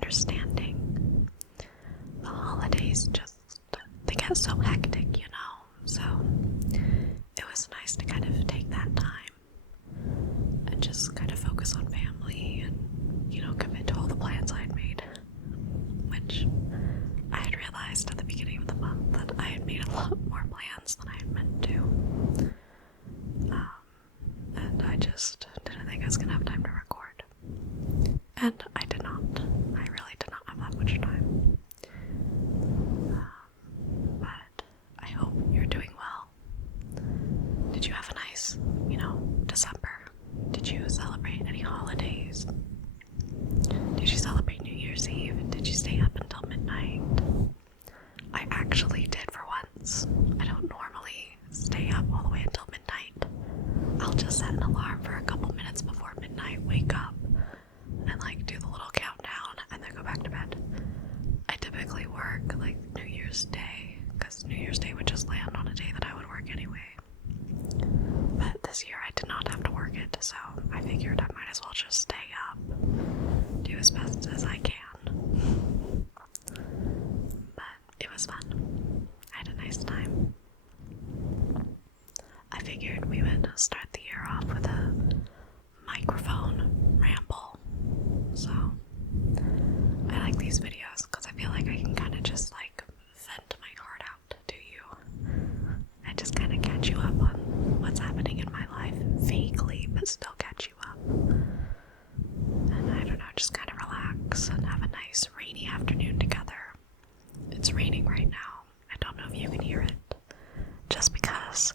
understanding. The holidays they get so hectic, so it was nice to kind of take that time and just kind of focus on family and, commit to all the plans I had made, which I had realized at the beginning of the month that I had made a lot more plans than I had meant to. And I just didn't think I was going to have time to record. And I did not. I really did not have that much time. But I hope you're doing well. Did you have a nice, December? Did you celebrate any holidays? Did you celebrate New Year's Eve? Did you stay up until midnight? I actually did for once. I don't normally stay up all the way until midnight. I'll just set an alarm for a couple minutes before midnight, wake up, and do the little countdown, and then go back to bed. I typically work New Year's Day, because New Year's Day would just land on a day that I would work anyway. But this year I did not have to work it, so I figured I might as well just stay up, do as best as I can. But it was fun. I had a nice time. I figured we would start the year off with a microphone ramble. So I like these videos because I feel like I can kind of just vent my heart out to you. I just kind of catch you up on what's happening in my life vaguely, but still catch you up. And I don't know, just kind of relax and have a nice rainy afternoon together. It's raining right now. I don't know if you can hear it. Just because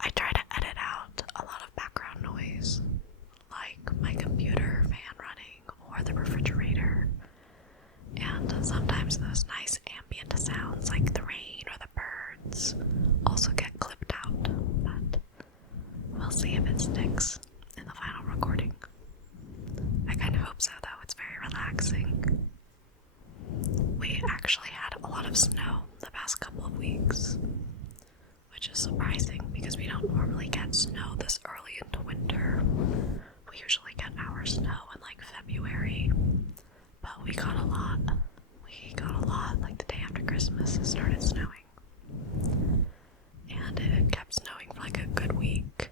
I try to edit out a lot of background noise, like my computer fan running or the refrigerator. And sometimes those nice ambient sounds like the rain or the birds also get clipped out. But we'll see if it sticks in the final recording. I kind of hope so, though. It's very relaxing. We actually had a lot of snow the past couple of weeks, which is surprising because we don't normally get snow this early into winter. We usually get our snow in February, but we got a lot. The day after Christmas it started snowing. And it kept snowing for a good week.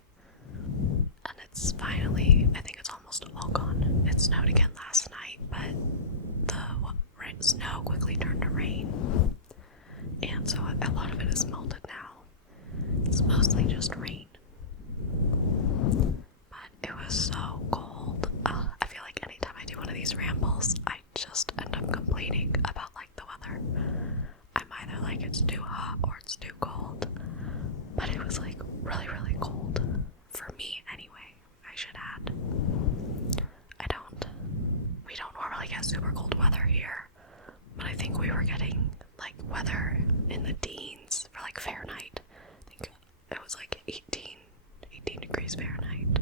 And it's finally, I think it's almost all gone. It snowed again last night, but the snow quickly turned to rain. And so a lot of it is melted now. It's mostly just rain. But it was so cold. I feel like anytime I do one of these rambles, I just end up complaining about the weather. I'm either it's too hot or it's too cold. But it was really, really cold. For me anyway, I should add. We don't normally get super cold weather here. But I think we were getting weather in the teens for Fahrenheit. I think it was 18 degrees Fahrenheit,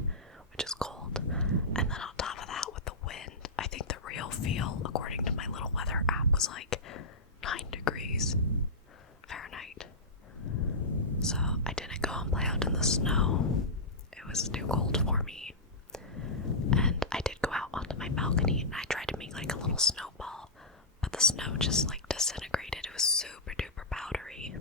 which is cold. And then on top of that with the wind, I think the real feel, according to my little weather app, was 9 degrees Fahrenheit. So I didn't go and play out in the snow. It was too cold for me. And I did go out onto my balcony and I tried to make a little snowball, but the snow just disintegrated. It was super duper powdery.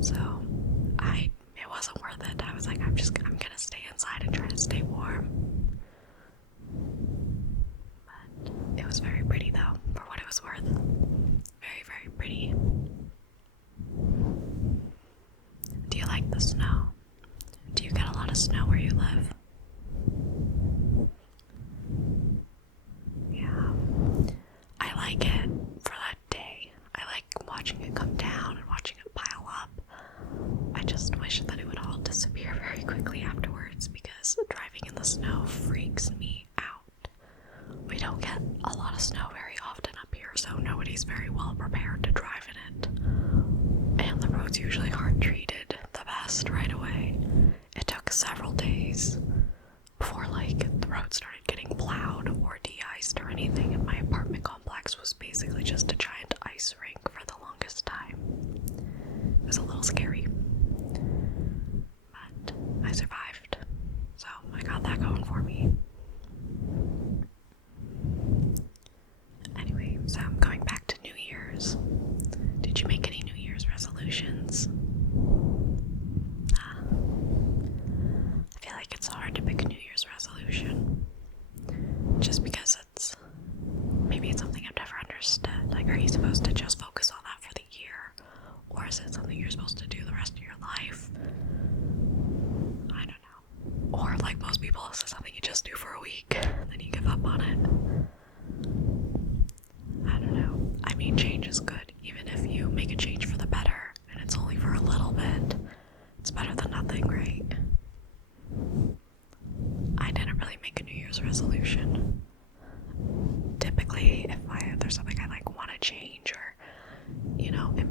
So it wasn't worth it. I was I'm gonna stay inside and try to stay warm. But it was very pretty though, for what it was worth. Very, very pretty. Do you like the snow? Do you get a lot of snow where you live? Yeah. I like it for that day. I like watching it come down and watching it pile up. I just wish that it would all disappear very quickly afterwards because driving in the snow freaks me out. We don't get a lot of snow very often up here, so nobody's very well prepared to drive in it. And the roads usually aren't treated the best right away. It took several days before the road started getting plowed or de-iced or anything, and my apartment complex was basically just a giant ice rink for the longest time. It was a little scary, but I survived, so I got that going for me.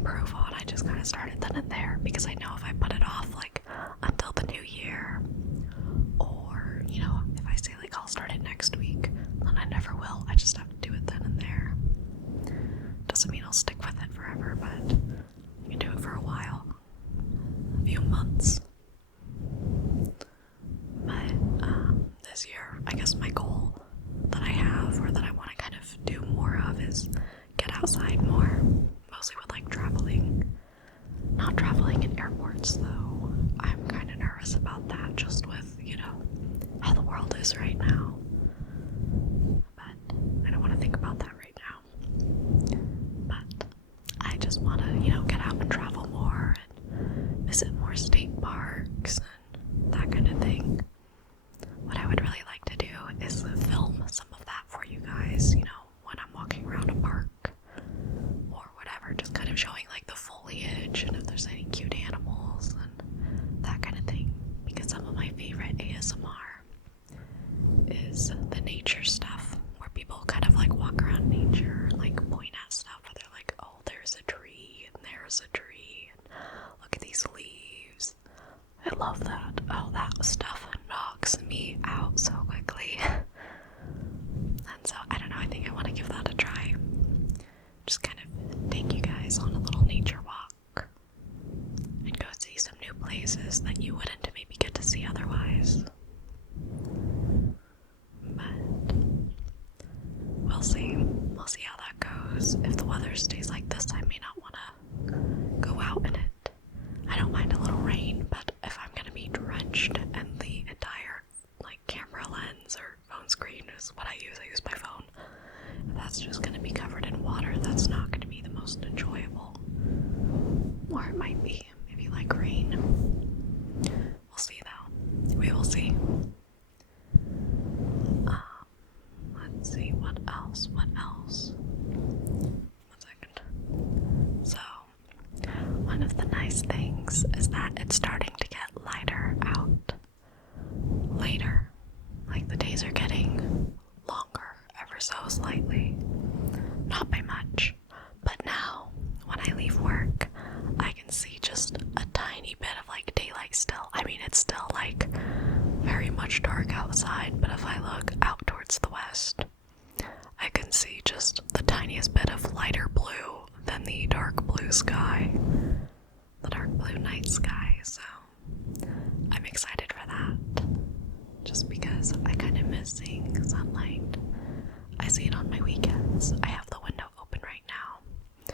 approve on. I just kind of started then and there because I know if I put it off like until the new year, or you know, if I say like I'll start it next week, then I never will. I just have to do it then and there. Doesn't mean I'll stick with it forever, but you can do it for a while, a few months. But this year, I guess my goal that I have, or that I want to kind of do more of, is get outside more, mostly with like traveling. Not traveling in airports though. I'm kind of nervous about that, just with, you know, how the world is right now. But I don't want to think about that right now. But I just want to, you know, get out and travel more and visit more state parks and that kind of thing. What I would really like to do is film some of that for you guys, you know, when I'm walking around a park or whatever, just kind of showing like the foliage and if there's any cute animals and that kind of thing. Because some of my favorite ASMR is the nature stuff, where people kind of like walk around nature and like point at stuff where they're like, oh, there's a tree and there's a tree and look at these leaves. I love that. Oh, that stuff knocks me out so quickly. And so, I don't know, I think I want to give that a try. Just kind of take you guys on a little nature walk and go see some new places that you wouldn't maybe get to see otherwise. But we'll see. We'll see how that goes. If the weather stays like this, I may not want to go out in it. I don't mind a little rain, but if I'm gonna be drenched and the entire like camera lens or phone screen is what I use my phone, if that's just gonna be covered in water, that's not gonna be the most enjoyable. Or it might be if you like rain. We'll see though. We will see. Let's see, what else? One second. So, one of the nice things is that it's starting to get lighter out. Later. Like the days are getting longer, ever so slightly. Not by much. But now, when I leave work, I can see just a tiny bit of like daylight still. I mean, it's still like very much dark outside, but if I look out towards the west, I can see just the tiniest bit of lighter blue than the dark blue sky. The dark blue night sky, so I'm excited for that. Just because I kind of miss seeing sunlight. I see it on my weekends. I have the window open right now,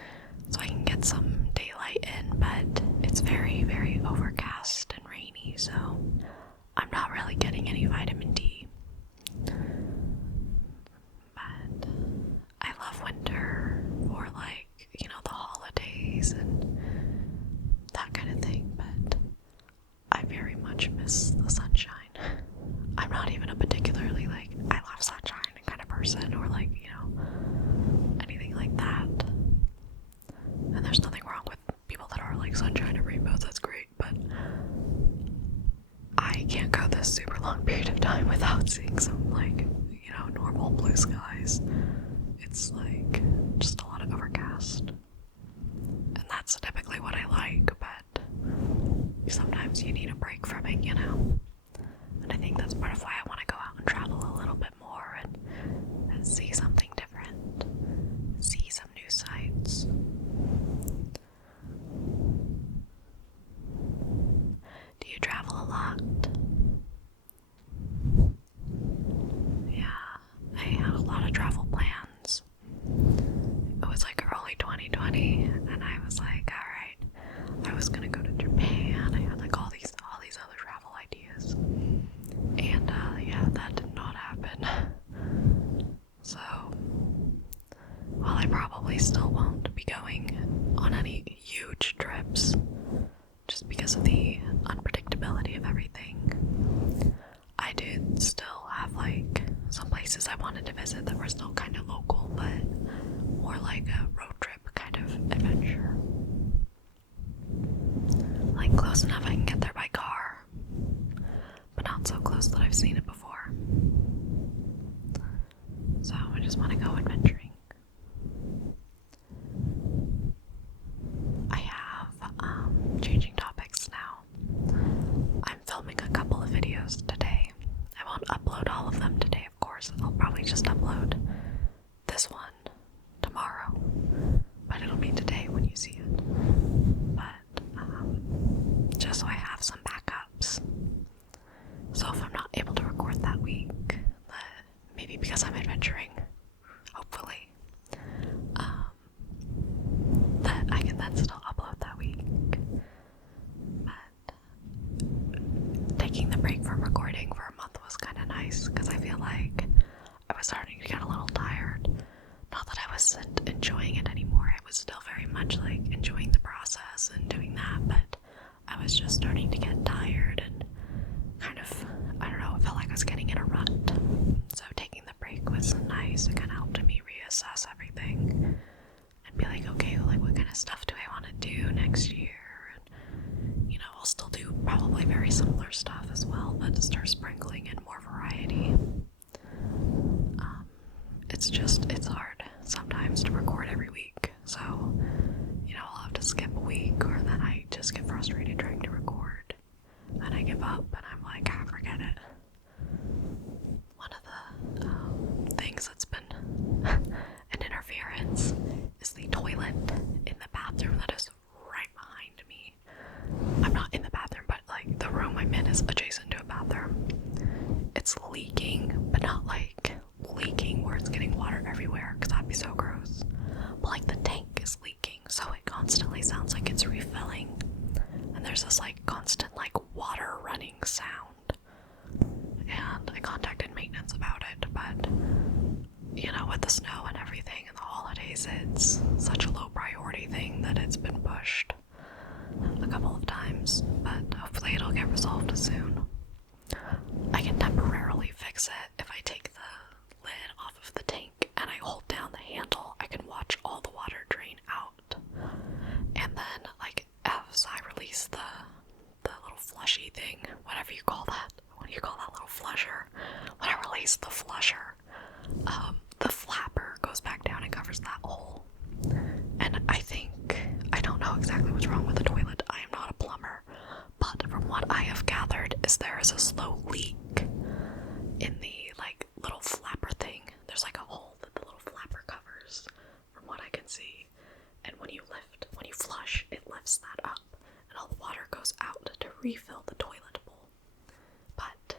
so I can get some daylight in, but it's very, very overcast and rainy, so I'm not really getting any vitamin D. But I love winter for like, you know, the holidays and that kind of thing, but I very much miss the sunshine. I'm not even a particularly like, I love sunshine kind of person, or like, you know, anything like that. And there's nothing wrong with people that are like sunshine and rainbows, that's great, but I can't go this super long period of time without seeing some like, you know, normal blue skies. It's like just a lot of overcast. And that's typically what I like, but sometimes you need a break from it, you know? And I think that's part of why I want to go out and travel a little bit more and see something different. See some new sights. Do you travel a lot? Yeah, I had a lot of travel plans. It was like early 2020, and I was like, alright, I was gonna go to Japan. I had like all these other travel ideas. And yeah, that did not happen. So, while I probably still won't be going on any huge trips, just because of the unpredictability of everything, I did still have like some places I wanted to visit that were still kind of local, but more like a road trip kind of adventure. Like close enough I can get there by car, but not so close that I've seen it before. So I just want to go adventuring. wasn't enjoying it anymore. I was still very much like enjoying the process and doing that, but I was just starting to get tired and kind of, I don't know, it felt like I was getting in a rut. So taking the break was nice. It kind of helped me reassess everything and be like, okay, well, like what kind of stuff do I want to do next year? And, you know, I'll still do probably very similar stuff as well, but start sprinkling in more variety. It's hard sometimes to record every week, so, you know, I'll have to skip a week, or then I just get frustrated trying to record, and I give up, and I'm like, forget it. One of the things that's been an interference is the toilet in the bathroom that is right behind me. I'm not in the bathroom, but like the room I'm in is adjacent to a bathroom. It's leaking, but not like leaking where it's getting water everywhere, because that'd be so gross. But like the tank is leaking, so it constantly sounds like it's refilling, and there's this like constant like water running sound. And I contacted maintenance about it, but you know, with the snow and everything and the holidays, it's such a low priority thing that it's been pushed a couple of times, but hopefully it'll get resolved soon. I can temporarily fix it if I take the lid off of the tank and I hold down the handle. I can watch all the water drain out, and then like as I release the little flushy thing, whatever you call that, what do you call that little flusher? When I release the flusher, the flapper goes back down and covers that hole. And I don't know exactly what's wrong with the toilet. I am not a plumber, but from what I have gathered is there is a slow leak in the like little flapper thing. There's like a hole that the little flapper covers, from what I can see. And when you flush, it lifts that up, and all the water goes out to refill the toilet bowl. But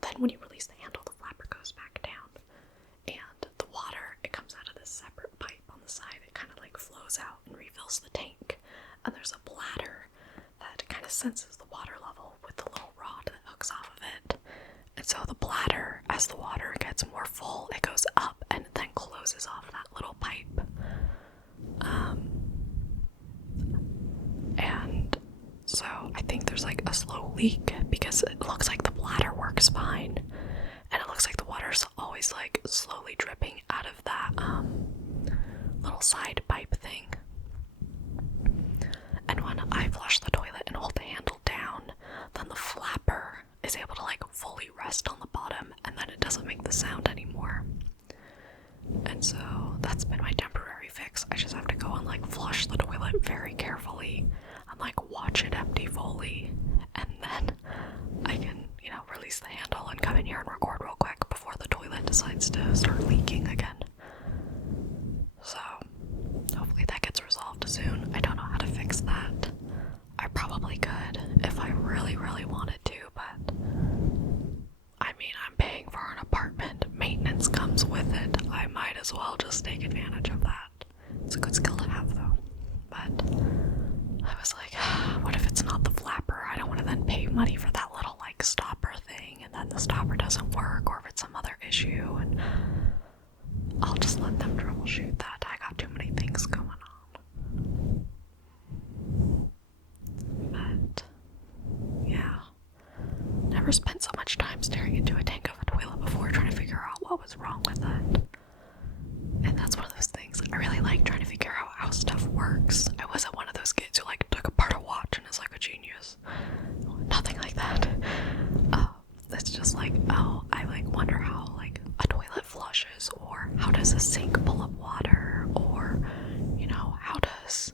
then when you release the handle, the flapper goes back down, and the water, it comes out of this separate pipe on the side. It kind of like flows out and refills the tank, and there's a bladder that kind of senses the water level with the little rod that hooks off of it. And so the bladder, as the water gets more full, it goes up and then closes off that little pipe. And so I think there's like a slow leak, because it looks like the bladder works fine, and it looks like the water's always like slowly dripping out of that little side pipe thing. And when I flush the toilet and hold the handle down, then the flapper is able to like fully rest on the bottom, and then it doesn't make the sound anymore. And so that's been my temporary fix. I just have to go and like flush the toilet very carefully and like watch it empty fully, and then I can, you know, release the handle and come in here and record real quick before the toilet decides to start leaking again. So hopefully that gets resolved soon. I don't know how to fix that. I probably could if I really, really wanted to, but I mean, I'm paying for an apartment. Maintenance comes with it. I might as well just take advantage of that. It's a good skill to have, though. But I was like, what if it's not the flapper? I don't want to then pay money for that little, like, stopper thing, and then the stopper doesn't work, or if it's some other issue, and I'll just let them troubleshoot that. I got too many things going on. But, yeah. Never spent so much time staring into a tank of a toilet before trying to figure out what was wrong with it. And that's one of those things. I really like trying to figure out how stuff works. I wasn't one of those kids who like took apart a watch and is like a genius. Nothing like that. It's just like, oh, I like wonder how like a toilet flushes, or how does a sink pull up water, or, you know, how does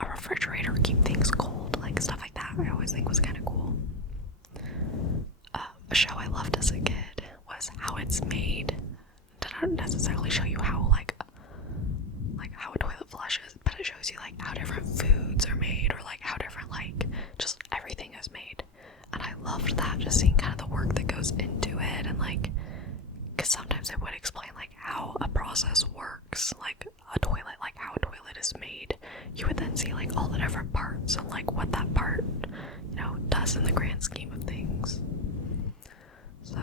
a refrigerator keep things cold, like stuff like that. I always think was kind of cool. A show I loved as a kid was How It's Made. It didn't necessarily show you how like how a toilet flushes, but it shows you like how different foods are made, or like how different like just everything is made. And I loved that, just seeing kind of the work that goes into it, and like, because sometimes it would explain like how a process works, like a toilet, like how a toilet is made. You would then see like all the different parts and like what that part, you know, does in the grand scheme of things. So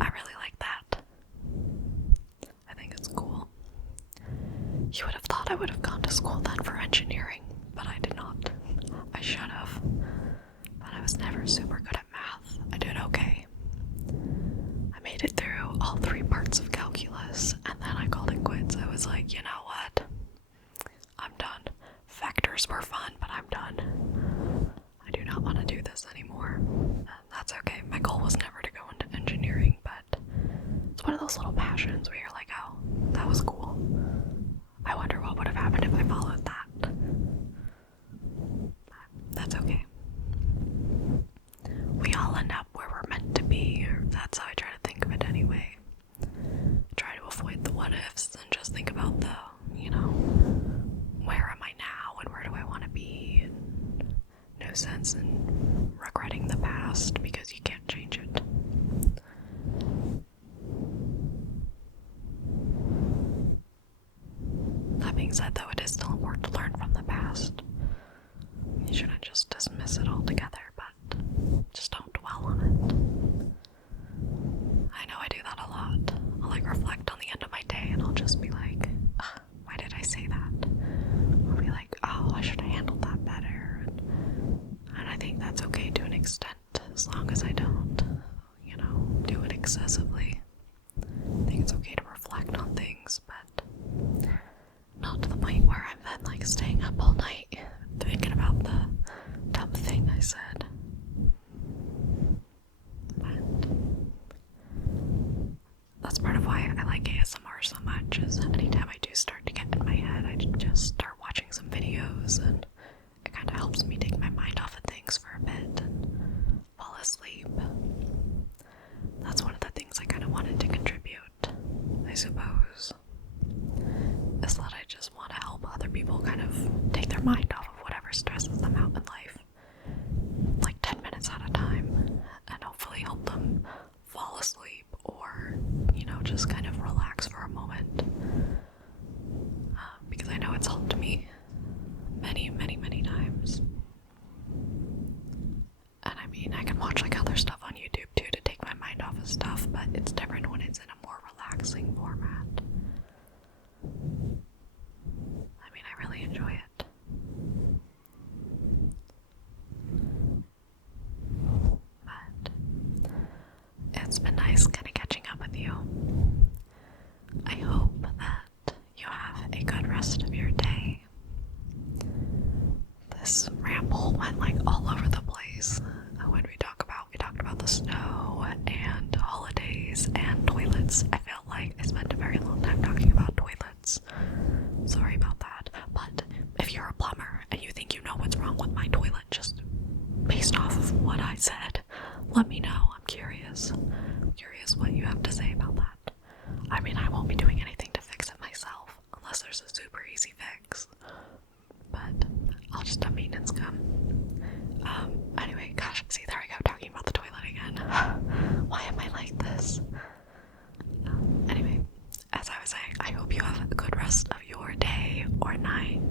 I really like that. I think it's cool. You would have thought I would have gone to school then for engineering, but I did not. I should have. But I was never super good at math. I did okay. I made it through all 3 parts of calculus, and then I called it quits. I was like, you know what? I'm done. Vectors were fun, but I'm done. I do not want to do this anymore. And that's okay. My goal was never to go into engineering, but it's one of those little passions where you're like, oh, that was cool. I wonder what would have happened if I followed that. That's okay. We all end up where we're meant to be, or that's how I try to think of it anyway. Try to avoid the what ifs and just think about the, where am I now and where do I want to be? And no sense in regretting the past because you can't change it. That being said, though, it is still important to learn from the past. You shouldn't just dismiss it altogether, but just don't dwell on it. I know I do that a lot. I'll reflect on the end of my day and I'll just be like, why did I say that? I'll be like, oh, I should have handled that better. And I think that's okay to an extent, as long as I don't, do it excessively. I think it's okay to reflect on things, but not to the point where I'm then staying up all night thinking about the dumb thing I said. But that's part of why I like ASMR so much, is anytime I do start to get in my head, I just start watching some videos, and it kind of helps me take my mind off of things for a bit and fall asleep. That's one of the things I kind of wanted to contribute, I suppose, is that I just want to help other people kind of take their mind off of whatever stresses them out in life, 10 minutes at a time, and hopefully help them fall asleep or, just kind of relax for a moment. Because I know it's helped me many, many, many times. And I mean, I can watch other stuff on YouTube too to take my mind off of stuff, but it's different when it's in a more relaxing format. I mean, I really enjoy it. But it's been nice kind of catching up with you. I hope that you have a good rest of your day. This ramble went all over the place. What did we talk about? We talked about the snow and holidays and toilets. I felt like I spent a very long time talking about toilets. Sorry about that. But if you're a plumber and you think you know what's wrong with my toilet, just based off of what I said, let me know. I'm curious. I'm curious what you have to say about that. I mean, I won't be doing anything to fix it myself, unless there's a super easy fix. But I'll just have maintenance come. Anyway, gosh, see, there I go, talking about the toilet again. Why am I like this? Anyway, as I was saying, I hope you have a good rest of your day or night,